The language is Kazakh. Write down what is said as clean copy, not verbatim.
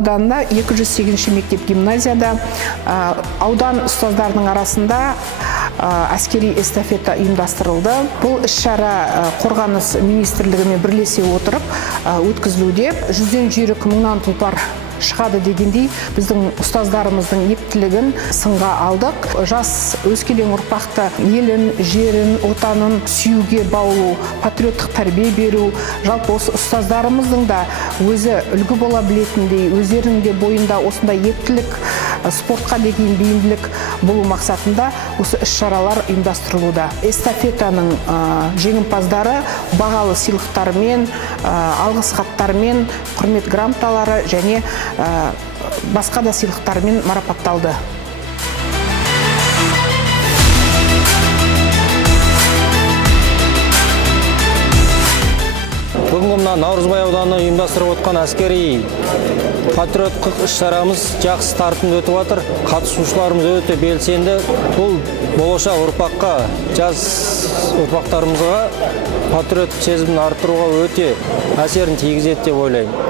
ауданында 208 мектеп гимназияда аудан ұстаздарының арасында әскери эстафета ұйымдастырылды. Бұл іс-шара Қорғаныс министрлігімен бірлесе отырып өткізілуде. 100-ден жүйрік мыңнан тұлпар шығады дегендей, біздің ұстаздарымыздың ептілігін сынға алдық. Жас өскелең ұрпақты елін, жерін, отанын сүюге баулу, патриоттық тәрбие беру, жалпы осы ұстаздарымыздың да өзі үлгі бола білетіндей, өздерінің де бойында осындай ептілік, спортқа деген бейімділік болу мақсатында осы іс-шаралар ұйымдастырылуда. Эстафетаның жеңімпаздары бағалы сыйлықтармен, алғыс хаттармен, құрмет грамоталары және басқа да сыйлықтармен марапатталды. Бүгінгі Наурызбай ауданы ұйымдастырып отқан әскери патриоттық іс-шарамыз жақсы тартымды өтіп жатыр. Қатысушыларымыз өте белсенді. Бұл болашақ ұрпаққа, жас ұрпақтарымызға патриоттық сезімін арттыруға өте әсерін тигізеді деп ойлаймын.